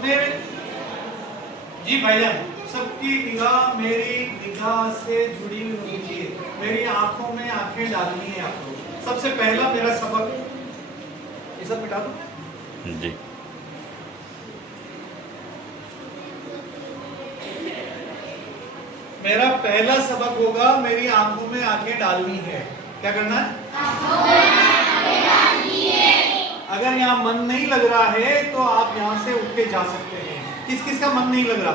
हमने जी भाईजान, सबकी निगाह मेरी निगाह से जुड़ी हुई होनी चाहिए। मेरी आंखों में आंखें डालनी है आपको। सबसे पहला मेरा सबक, ये सब मिटा दो जी। मेरा पहला सबक होगा, मेरी आंखों में आंखें डालनी है। क्या करना है? अगर यहाँ मन नहीं लग रहा है तो आप यहाँ से उठ के जा सकते हैं। किस किस का मन नहीं लग रहा?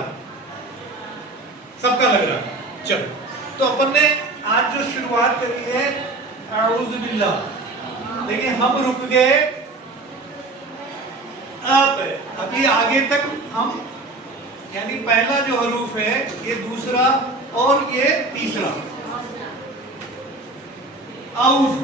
सबका लग रहा है। चलो, तो अपन ने आज जो शुरुआत करी है अऊज़ु बिल्लाह, लेकिन हम रुक गए अभी आगे तक हम, यानी पहला जो हरूफ है ये दूसरा और ये तीसरा औज़।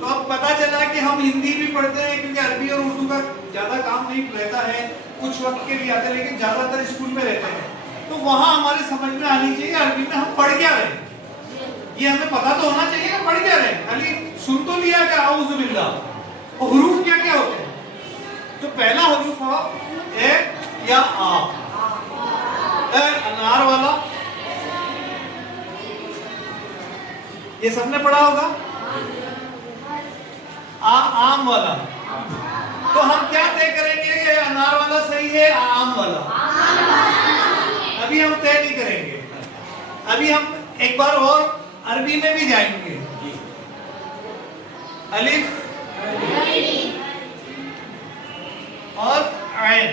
तो अब पता चला कि हम हिंदी भी पढ़ते हैं, क्योंकि अरबी और उर्दू का ज्यादा काम नहीं रहता है, कुछ वक्त के लिए आते हैं, लेकिन ज्यादातर स्कूल में रहते हैं। तो वहां हमारे समझ में आनी चाहिए अरबी में हम पढ़ क्या रहे, ये हमें पता तो होना चाहिए ना पढ़ क्या रहे। खाली सुन तो लिया क्या औज़ु बिल्लाह, और हुरूफ क्या क्या होते हैं? तो पहला हुरूफ हो ए या आ। अनार वाला ये सबने पढ़ा होगा। आम वाला, तो हम क्या तय करेंगे, ये अनार वाला सही है आम वाला? अभी हम तय नहीं करेंगे, अभी हम एक बार और अरबी में भी जाएंगे। अलिफ और ऐन,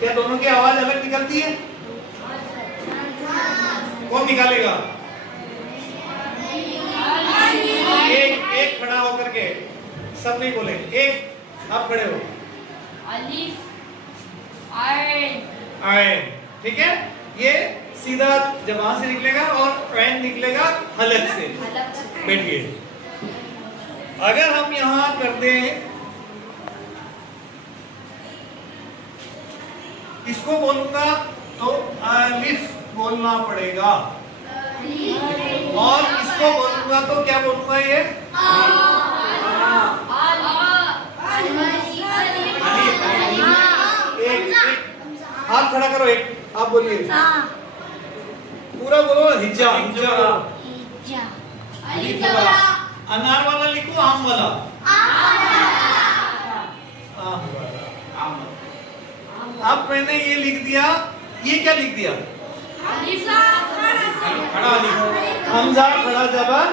क्या दोनों की आवाज अलग निकलती है? कौन निकालेगा? एक खड़ा होकर के, सब नहीं बोले, एक आप खड़े हो। अलिफ, ऐन, ऐन, ठीक है। ये सीधा जबान से निकलेगा और ऐन निकलेगा हलक से। बैठिए। अगर हम यहां कर दें, इसको बोलूंगा तो अलिफ बोलना पड़ेगा, और इसको बोलूंगा तो क्या बोलूंगा? ये एक हाथ खड़ा करो, एक आप बोलिए, पूरा बोलो, हिज्जा हिज्जा। अनार वाला लिखो, आम वाला? अब मैंने ये लिख दिया, ये क्या लिख दिया? खड़ा लिखो, हमजा खड़ा जबर।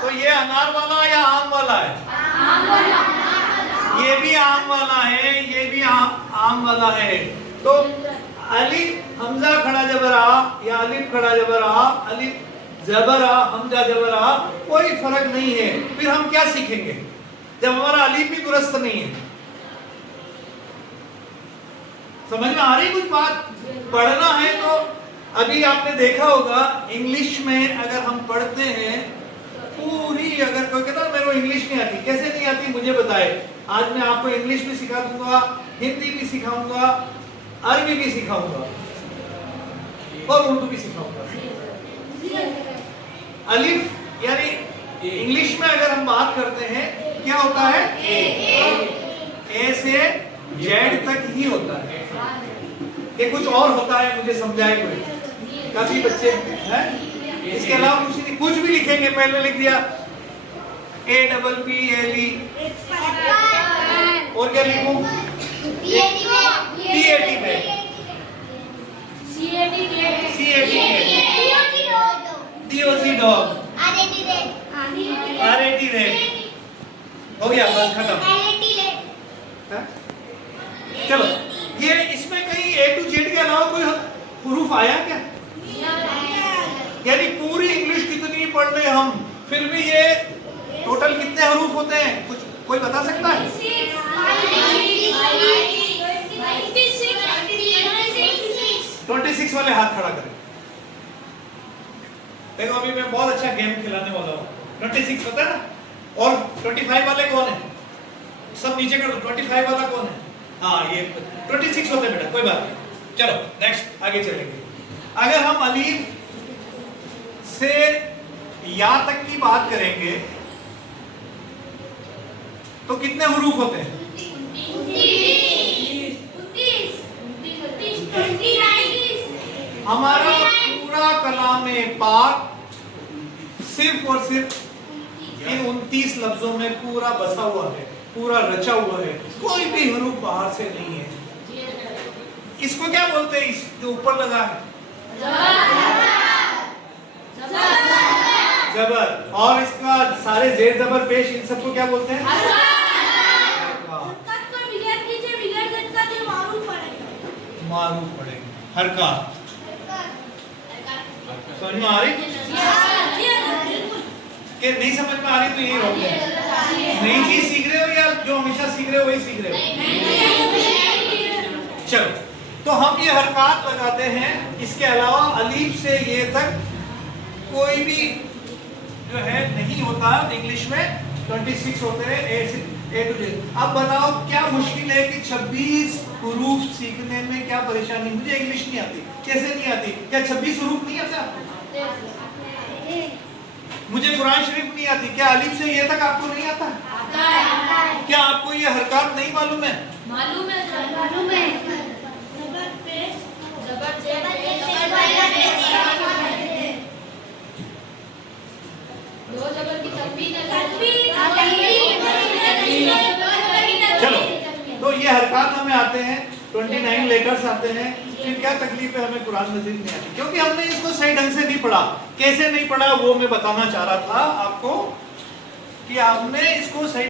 तो ये अनार वाला या आम वाला है? ये भी आम वाला है, ये भी आम वाला है। तो अलिफ हमजा खड़ा जबर आ या अलिफ खड़ा जबर आ, अलिफ जबर आ, हमजा जबर आ, कोई फर्क नहीं है। फिर हम क्या सीखेंगे जब हमारा अलिफ भी दुरुस्त नहीं है? समझ में आ रही कुछ बात? पढ़ना है तो अभी आपने देखा होगा इंग्लिश में अगर हम पढ़ते हैं पूरी, अगर कोई कहता है मेरे को इंग्लिश नहीं आती, कैसे नहीं आती मुझे बताए, आज मैं आपको इंग्लिश भी सिखा दूंगा, हिंदी भी सिखाऊंगा, अरबी भी सिखाऊंगा और उर्दू भी सिखाऊंगा। अलिफ यानी इंग्लिश में अगर हम बात करते हैं क्या होता है? ए से जेड तक ही होता है। ये कुछ और होता है, मुझे समझाए कोई? काफी बच्चे हैं, इसके अलावा कुछ नहीं, कुछ भी लिखेंगे। पहले लिख दिया APPLE, और क्या लिखूं? PAT पे DOG डॉग, RAT रेड, हो गया बस खत्म। चलो, ये इसमें कहीं A to Z के अलावा कोई हुरूफ आया क्या? यानी पूरी इंग्लिश कितनी पढ़ ले हम, फिर भी ये टोटल कितने हरूफ होते हैं? कुछ कोई बता सकता है? 26 वाले हाथ खड़ा करें। देखो अभी मैं बहुत अच्छा गेम खिलाने वाला हूँ। 26 पता है ना? और 25 वाले कौन है? सब नीचे कर दो। 25 वाला कौन है? हाँ, ये 26 होते हैं बेटा, कोई बात नहीं। चलो नेक्स्ट आगे चलेंगे। अगर हम अलीफ से या तक की बात करेंगे तो कितने हुरूफ होते हैं? हमारा पूरा कलाम पाक सिर्फ और सिर्फ इन 29 लफ्जों में पूरा बसा हुआ है, पूरा रचा हुआ है, कोई भी हरूफ बाहर से नहीं है। इसको क्या बोलते हैं, इस जो ऊपर लगा है? जबर। और इसका सारे जेर जबर पेश, इन सबको क्या बोलते हैं? मारूफ पड़ेगा, हरकत। समझ में आ रही? कि नहीं समझ में आ रही तो यही रोक है। नई चीज सीख रहे हो या जो हमेशा सीख रहे हो वही सीख रहे हो? चलो, तो हम ये हरकत लगाते हैं। इसके अलावा अलीफ से ये तक कोई भी जो है नहीं होता इंग्लिश में। 26 होते हैं ए टू जेड। अब बताओ क्या मुश्किल है कि 26 हुरूफ सीखने में क्या परेशानी? मुझे इंग्लिश नहीं आती, कैसे नहीं आती? क्या 26 हुरूफ नहीं आता? मुझे कुरान शरीफ नहीं आती, क्या अलीफ से ये तक आपको नहीं आता? क्या आपको ये हरकत नहीं मालूम है? मालूम है। दो जबर की चलो, तो ये हरकत हमें आते हैं, 29 लेटर्स आते हैं। फिर क्या तकलीफ है, हमें कुरान मजीद नहीं आती क्योंकि हमने इसको सही ढंग से नहीं पढ़ा। कैसे नहीं पढ़ा वो मैं बताना चाह रहा था आपको कि आपने इसको सही